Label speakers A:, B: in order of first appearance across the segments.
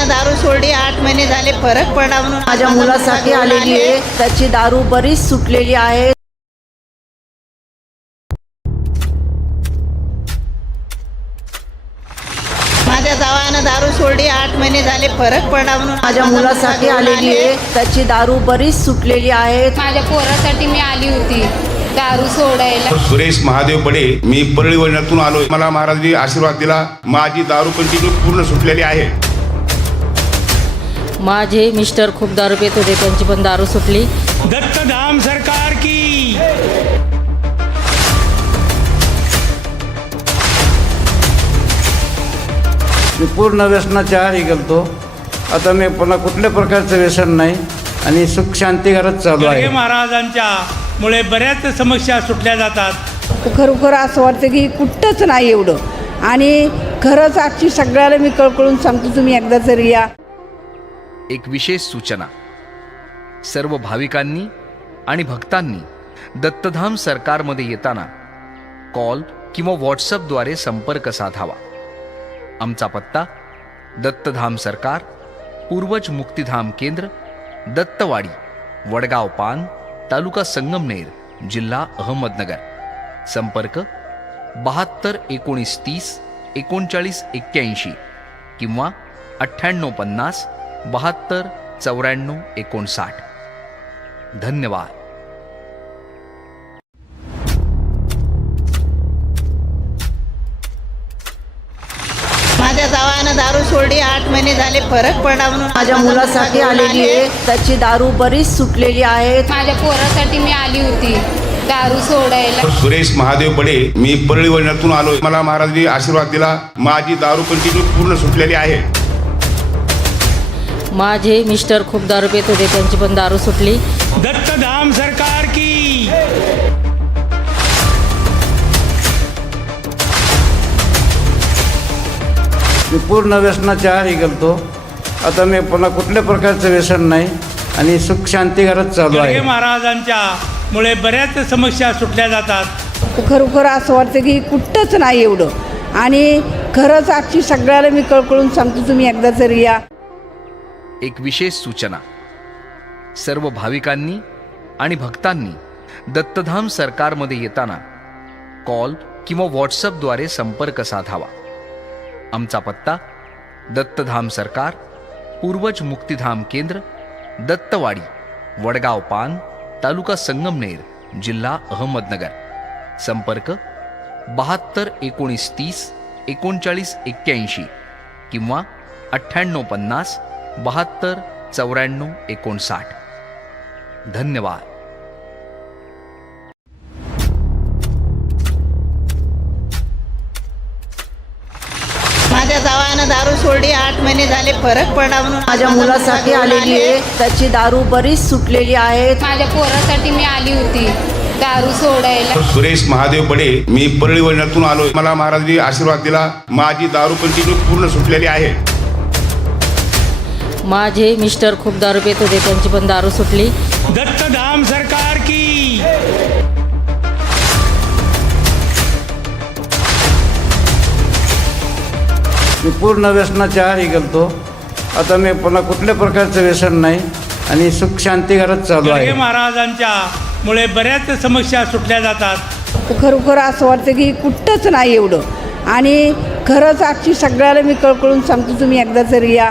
A: जावानं दारू सोडली आठ महिने झाले फरक पडला म्हणून
B: माझ्या मुलासाठी आलेली आहे. त्याची दारू बरीच सुटलेली आहे.
A: माझ्या जावानं दारू सोडली आठ महिने झाले फरक पडला म्हणून
B: माझ्या मुलासाठी आलेली आहे. त्याची दारू बरीच सुटलेली आहे.
C: माझ्या पोरासाठी मी आली होती दारू सोडायला.
D: सुरेश महादेव बडे मी परळी वळणातून आलोय. मला महाराजांनी आशीर्वाद दिला. माझी दारू कंटिन्यू पूर्ण सुटलेली आहे.
E: माझे मिस्टर खूप दारू पित होते त्यांची पण दारू सुटली.
F: दत्तधाम सरकार की!
G: मी पूर्ण व्यसनाच्या आहारी गेलतो. आता मी पुन्हा कुठल्या प्रकारचं व्यसन नाही आणि सुख शांती घरात चालू आहे.
F: महाराजांच्या मुळे बऱ्याच समस्या सुटल्या जातात.
H: खरोखर असं वाटतं की कुठंच नाही एवढं. आणि खरंच आजची सगळ्याला मी कळकळून सांगतो तुम्ही एकदा तरी या.
I: एक विशेष सूचना. सर्व भाविकांनी आणि भक्तांनी दत्तधाम सरकारमध्ये येताना कॉल किंवा व्हॉट्सअपद्वारे संपर्क साधावा. आमचा पत्ता दत्तधाम सरकार पूर्वज मुक्तिधाम केंद्र दत्तवाडी वडगाव पान तालुका संगमनेर जिल्हा अहमदनगर. संपर्क बहात्तर एकोणीस तीस एकोणचाळीस एक्क्याऐंशी किंवा अठ्ठ्याण्णव पन्नास बहात्तर चौऱ्याण्णव एकोणसाठ. धन्यवाद.
A: माझ्या जावानं दारू सोडली आठ महिने झाले फरक पडला म्हणून
B: माझ्या मुलासाठी आलेली आहे. त्याची दारू बरीच सुटलेली आहे.
C: माझ्या पोरासाठी मी आली होती दारू सोडायला.
D: सुरेश महादेव बडे मी परळी वळणातून आलोय. मला महाराजांनी आशीर्वाद दिला. माझी दारू कंटिन्यू पूर्ण सुटलेली आहे.
E: माझे मिस्टर खूप दारू पित होते त्यांची पण दारू सुटली.
F: दत्तधाम सरकार की.
G: मी पूर्ण व्यसनाच्या आहारी गेलतो. आता मी पुन्हा कुठल्या प्रकारचं व्यसन नाही आणि सुख शांती घरात चालू आहे.
F: महाराजांच्या मुळे बऱ्याच समस्या सुटल्या जातात.
H: खरोखर असं वाटतं की कुठंच नाही एवढं. आणि खरंच आजची सगळ्याला मी कळकळून सांगतो तुम्ही एकदा तरी या
I: एक विशेष सूचना. सर्व भाविकांनी आणि भक्तांनी दत्तधाम सरकारमध्ये येताना कॉल किंवा व्हॉट्सअपद्वारे संपर्क साधावा. आमचा पत्ता दत्तधाम सरकार पूर्वज मुक्तिधाम केंद्र दत्तवाडी वडगाव पान तालुका संगमनेर जिल्हा अहमदनगर. संपर्क बहात्तर एकोणीस तीस एकोणचाळीस एक्क्याऐंशी किंवा अठ्ठ्याण्णव पन्नास बहात्तर चौऱ्याण्णव एकोणसाठ. धन्यवाद.
A: माझ्या जावानं दारू सोडली आठ महिने झाले फरक पडला म्हणून
B: माझ्या मुलासाठी आलेली आहे. त्याची दारू बरीच सुटलेली आहे.
C: माझ्या पोरासाठी मी आली होती दारू सोडायला.
D: सुरेश महादेव बडे मी परळी वळणातून आलोय. मला महाराजांनी आशीर्वाद दिला. माझी दारू कंटिन्यू पूर्ण सुटलेली आहे.
E: माझे मिस्टर खूप दारू पित होते त्यांची पण दारू सुटली.
F: दत्तधाम सरकार की?
G: मी पूर्ण व्यसनाच्या आहारी गेलतो. आता मी पुन्हा कुठल्या प्रकारचं व्यसन नाही आणि सुख शांती घरात चालू आहे.
F: महाराजांच्या मुळे बऱ्याच समस्या सुटल्या जातात.
H: खरोखर असं वाटतं की कुठंच नाही एवढं. आणि खरंच आजची सगळ्याला मी कळकळून सांगतो तुम्ही एकदा तरी या.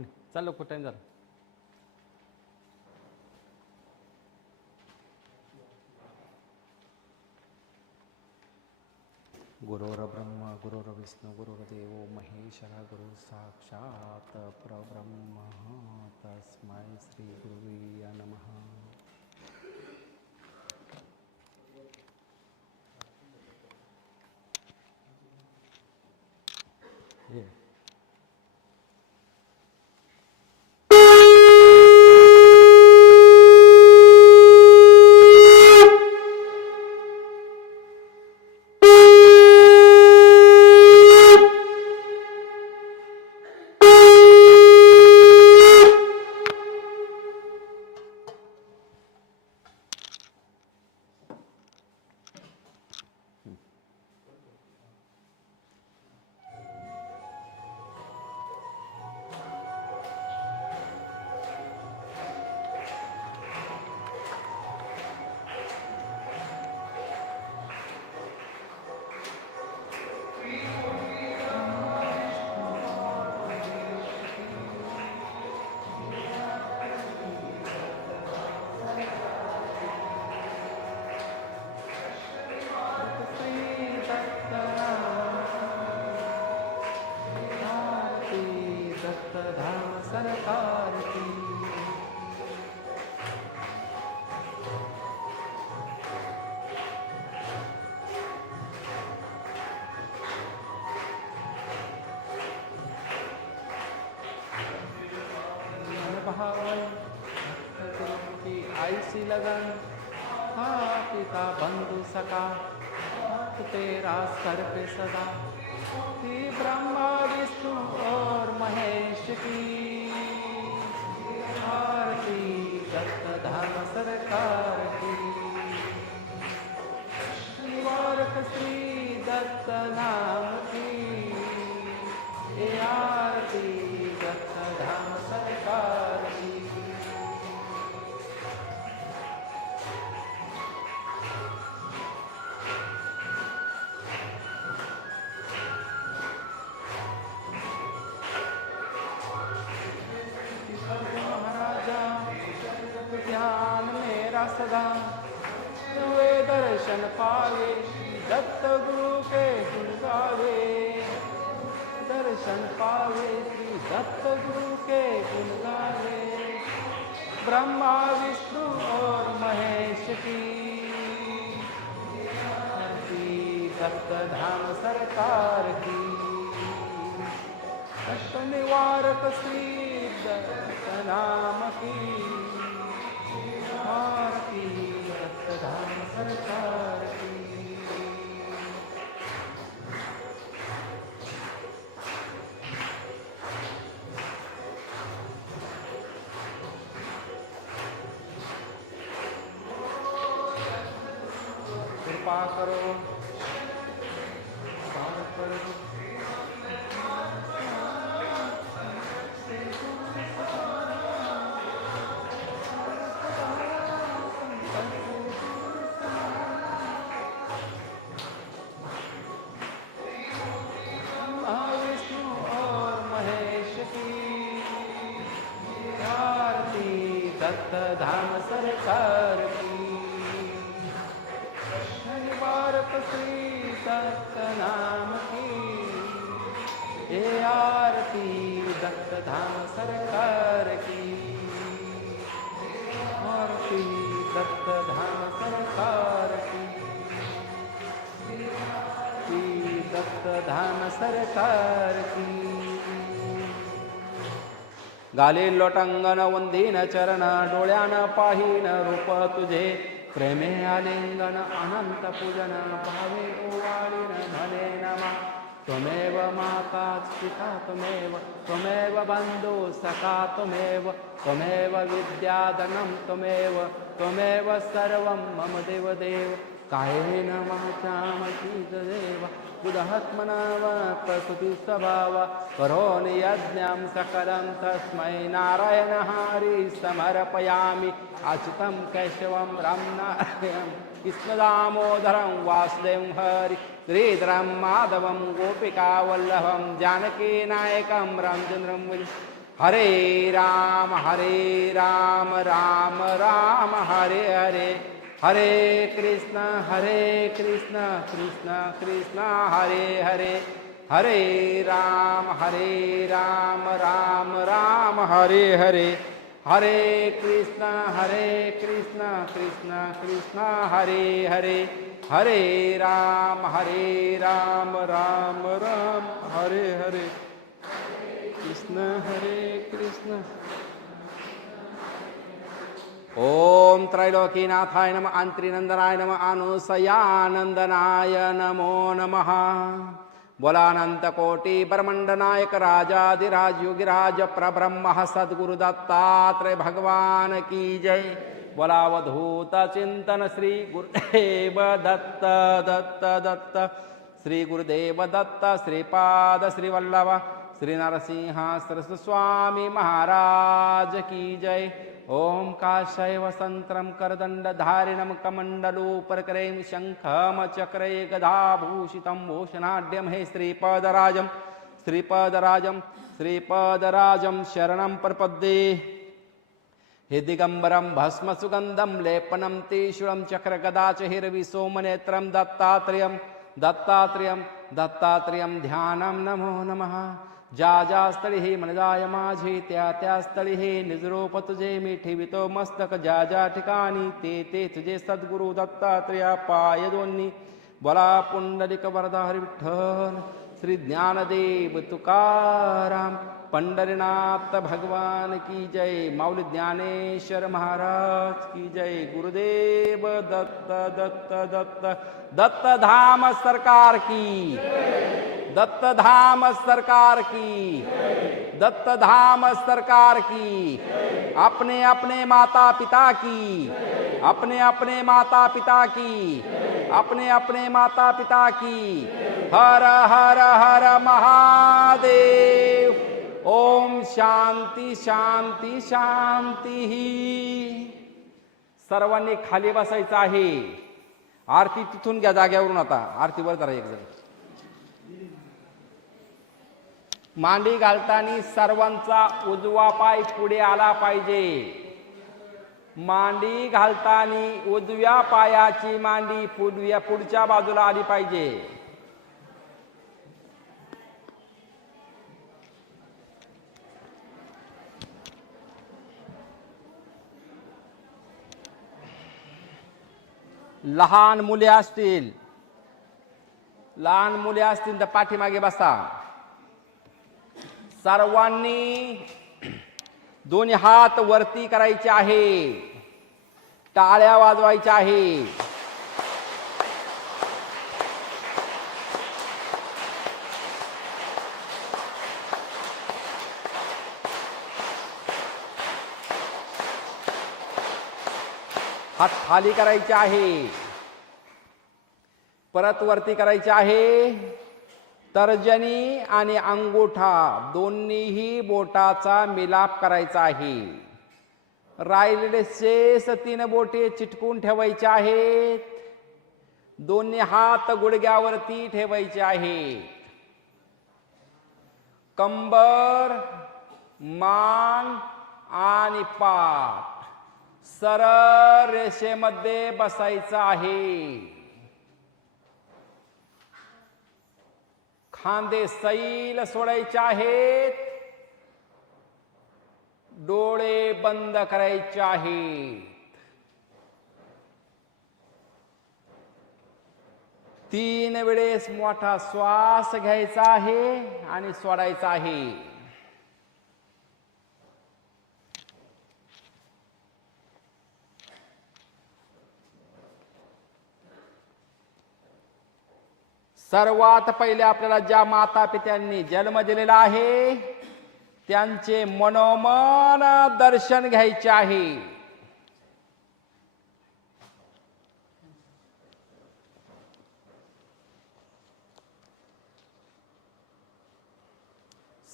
J: चाललो खूप टाईम झाला. गुरुवर ब्रह्मा गुरुर्विष्णू गुरुर्देव महेश्वर गुरु साक्षात परब्रह्म. तस्मै श्री गुरुवे नमः. ये. तेरा दर्शन पावे, दत्त गुरु के गुण गावे। दर्शन पावे, श्री दत्त गुरु के गुण गावे। ब्रह्मा विष्णु और महेश की। दत्त धाम सरकार की। कष्ट निवारक श्री दत्त नाम की। आरती दत्त धाम सरकार की कृपा करो। दत्त धाम सरकार की। मारुती दत्त धाम सरकार की। दत्त धाम सरकार की। गाली लोटंगन वंदीन चरण डोळ्यान पाहीन रूप तुझे। प्रेमे आलिंगन अनंत पूजन भावे ओवाळीन भले नमा त्वमेव माता पिता त्वमेव त्वमेव बन्धु सखा त्वमेव त्वमेव विद्याधनं त्वमेव त्वमेव सर्वं मम देवदेव। कायेन वाचामतीतदेव बुधहत्मना वा प्रसुति स्वभाव करोमि यज्ञं सकलं तस्मै नारायणहारि समर्पयामि। अच्युतं केशवं रामनारायणं कृष्णदामोदरं वासुदेवं हरि। श्रीधरं माधवं गोपिकावल्लभं जानकीनायकं रामचन्द्रं हरे राम हरे राम राम राम हरे हरे हरे कृष्ण हरे कृष्ण कृष्ण कृष्ण हरे हरे हरे राम हरे राम राम राम हरे हरे हरे कृष्ण हरे कृष्ण कृष्ण कृष्ण हरे हरे। हरे राम हरे राम राम राम हरे हरे। कृष्ण हरे कृष्ण। ओम त्रैलोकीनाथाय नम आंत्रिनंदनाय नम अनुसयानंदनाय नमो नमः। बोलानंत कोटी ब्रह्मंड नायक राजाधिराज योगिराज प्रब्रह्म सद्गुरु दत्तात्रय भगवान की जय। बोलावधूत चिंतन श्री गुरुदेव दत्त दत्त दत्त। श्री गुरुदेव दत्त श्रीपाद श्री श्री नरसिंह सरस्वस्वामी महाराज की जय। ॐ काशयवसन्त्रं कर्दण्डधारिणं कमण्डलोपक्रें शङ्खमचक्रे गदाभूषितं भूषणाढ्यं हे श्रीपदराजं। श्रीपदराजं श्रीपदराजं शरणं प्रपद्ये। हि दिगम्बरं भस्मसुगन्धं लेपनं तीष्वं चक्रगदाच हिरविसोमनेत्रं दत्तात्रेयं दत्तात्रेयं दत्तात्रेयं ध्यानं नमो नमः। ज्या ज्या स्थळी हे मनजाय माझे त्या त्या स्थळी हे निजरोप तुझे मी ठेवितो मस्तक ज्या ज्या ठिकाणी ते ते तुझे सद्गुरु दत्तात्रया पाय दोन्ही. बोला पुंडलिक वरदा हरी विठ्ठल श्री ज्ञानदेव तुकाराम पंढरीनाथ भगवान की जय माऊली ज्ञानेश्वर महाराज की जय गुरुदेव दत्त दत्त दत्त दत्त धाम सरकार की. दत्त धाम सरकार की। दत्त धाम सरकार की। अपने अपने माता पिता की। अपने अपने माता पिता की। अपने अपने माता पिता की। हर हर हर महादेव। ओम शांती शांती शांती सर्वांनी खाली बसायचं आहे. आरती तिथून घ्या जाग्यावरून आता. आरतीवर जरा एक जण. मांडी घालताना सर्वांचा उजवा पाय पुढे आला पाहिजे. मांडी घालताना उजव्या पायाची मांडी पुढव्या पुढच्या बाजूला आली पाहिजे. लहान मुले असतील. लहान मुले असतील तर पाठीमागे बसा. सर्वांनी दोन्ही हात वरती करायचे आहे. टाळ्या वाजवायच्या आहे. हात खाली करायचे आहे. परत वरती करायचे आहे. तर्जनी आणि अंगुठा दोन्हीही बोटाचा मिलाप करायचा आहे. राहिलेले शेष तीन बोटे चिटकून ठेवायचे आहेत. दोन्ही हात गुडघ्यावरती ठेवायचे आहेत. कंबर मान आणि पाठ सरळ रेषेमध्ये बसायचं आहे. खांदे सैल सोडायचे आहेत. डोळे बंद करायचे आहेत. तीन वेळेस मोठा श्वास घ्यायचा आहे आणि सोडायचा आहे. सर्वात पहिले आपल्याला ज्या माता पित्यांनी जन्म दिलेला आहे त्यांचे मनोमन दर्शन घ्यायचे आहे.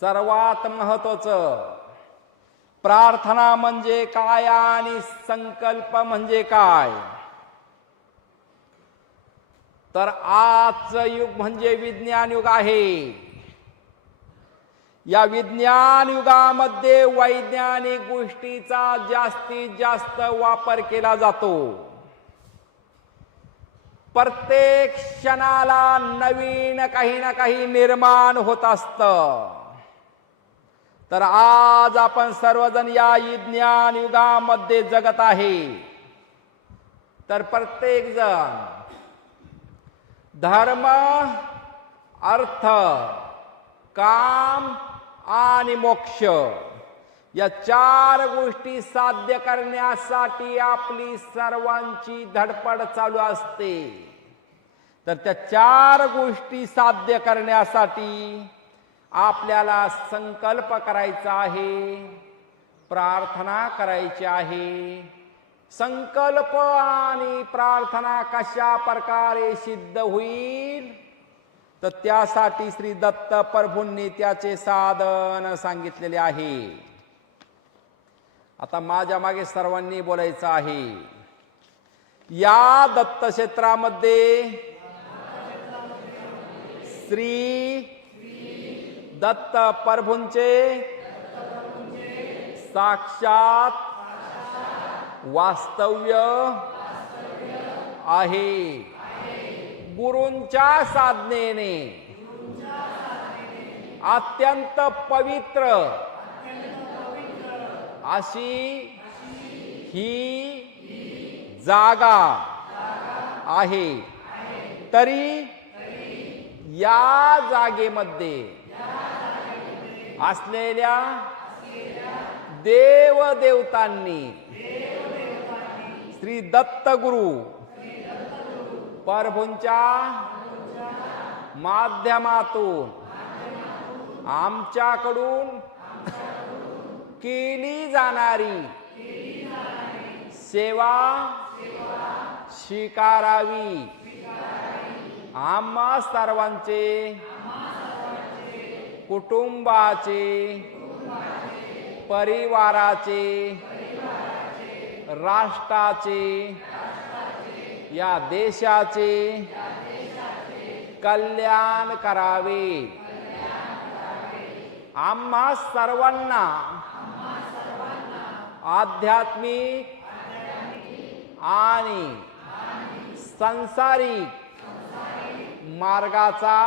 J: सर्वात महत्वाचं प्रार्थना म्हणजे काय आणि संकल्प म्हणजे काय? तर आजचं युग म्हणजे विज्ञान युग आहे. या विज्ञान युगामध्ये वैज्ञानिक गोष्टीचा जास्तीत जास्त वापर केला जातो. प्रत्येक क्षणाला नवीन काही ना काही निर्माण होत असत. तर आज आपण सर्वजण या विज्ञान युगामध्ये जगत आहे. तर प्रत्येक जण धर्म अर्थ काम आणि मोक्ष या चार गोष्टी साध्य करण्यासाठी आपली सर्वांची धडपड चालू असते. तर त्या चार गोष्टी साध्य करण्यासाठी आपल्याला संकल्प करायचा आहे प्रार्थना करायची आहे संकल्प आणि प्रार्थना कशा प्रकारे सिद्ध होईल? तर त्यासाठी श्री दत्त प्रभूंनी त्याचे साधन सांगितलेले आहे. आता माझ्या मागे सर्वांनी बोलायचं आहे. या दत्त क्षेत्रामध्ये श्री दत्त प्रभूंचे साक्षात वास्तव्य आहे. गुरूंच्या साधनेने. अत्यंत पवित्र. अशी ही जागा आहे. तरी या जागेमध्ये असलेल्या देवदेवतांनी श्री दत्तगुरु। परभूंच्या माध्यमातून आमच्याकडून केली जाणारी सेवा स्वीकारावी. आम्हा सर्वांचे कुटुंबाचे परिवाराचे राष्ट्राचे या देशाचे कल्याण करावे. आम्हा सर्वांना आध्यात्मिक आणि संसारिक मार्गाचा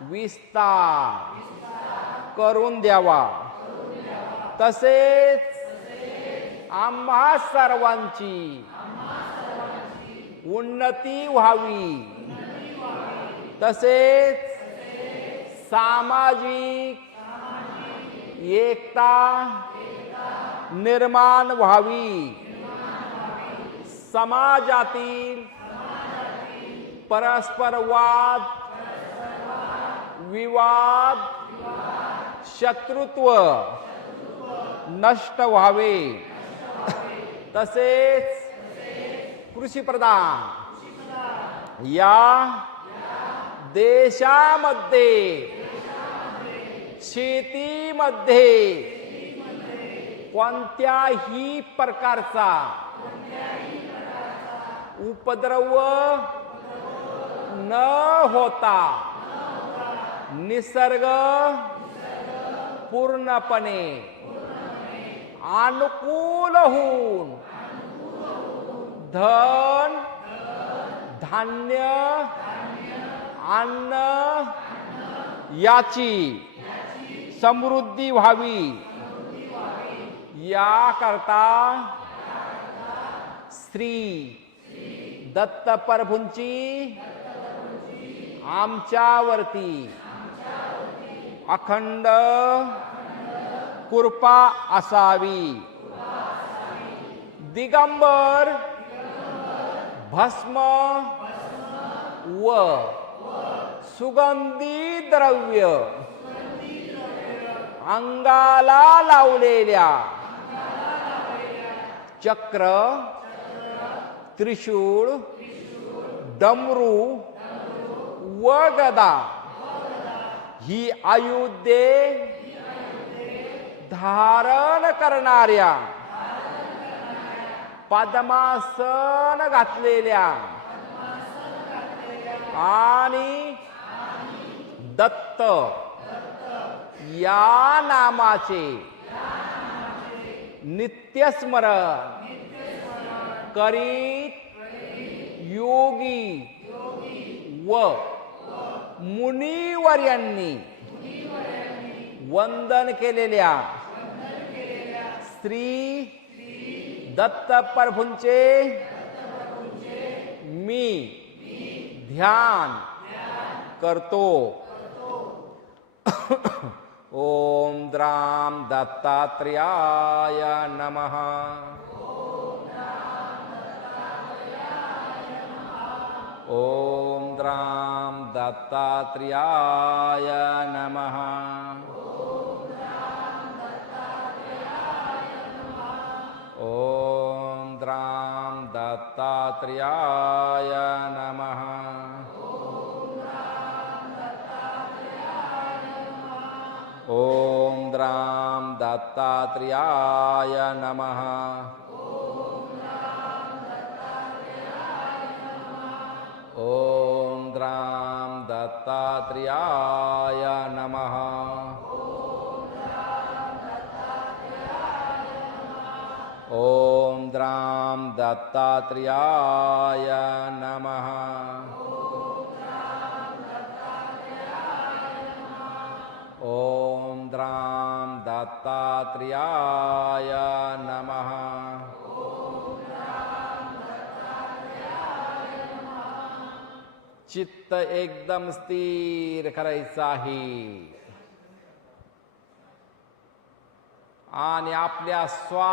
J: विस्तार करून द्यावा. तसेच आम्हा सर्वांची उन्नती व्हावी. तसेच सामाजिक एकता निर्माण व्हावी. समाजातील परस्परवाद विवाद शत्रुत्व नष्ट व्हावे. तसेच कृषीप्रधान या देशामध्ये शेतीमध्ये कोणत्याही प्रकारचा उपद्रव न होता निसर्ग पूर्णपणे अनुकूल होऊन धन धान्य अन्न याची समृद्धी व्हावी. याकरता श्री दत्त प्रभूंची आमच्यावरती अखंड कृपा असावी. दिगंबर भस्म व सुगंधी द्रव्य अंगाला लावलेल्या चक्र त्रिशूळ डमरू व गदा. ही आयुधे धारण करणाऱ्या पद्मासन घातलेल्या. आणि दत्त. या नामाचे नित्यस्मरण करीत योगी व मुनिवर्यांनी वंदन केलेल्या स्त्री दत्त प्रभूंचे मी ध्यान करतो। ओम द्राम दत्तात्रेयाय नमः। ओम द्राम दत्तात्रेयाय नमः। दत्तात्रेयाय नमः। ॐ द्रां दत्तात्रेयाय नमः। ॐ द्रां दत्तात्रेयाय नमः। द्राम दत्तात्रेयाय नमः। ओम द्राम दत्तात्रेयाय नमः। चित्त एकदम स्थिर करायचं आणि आपल्या स्वा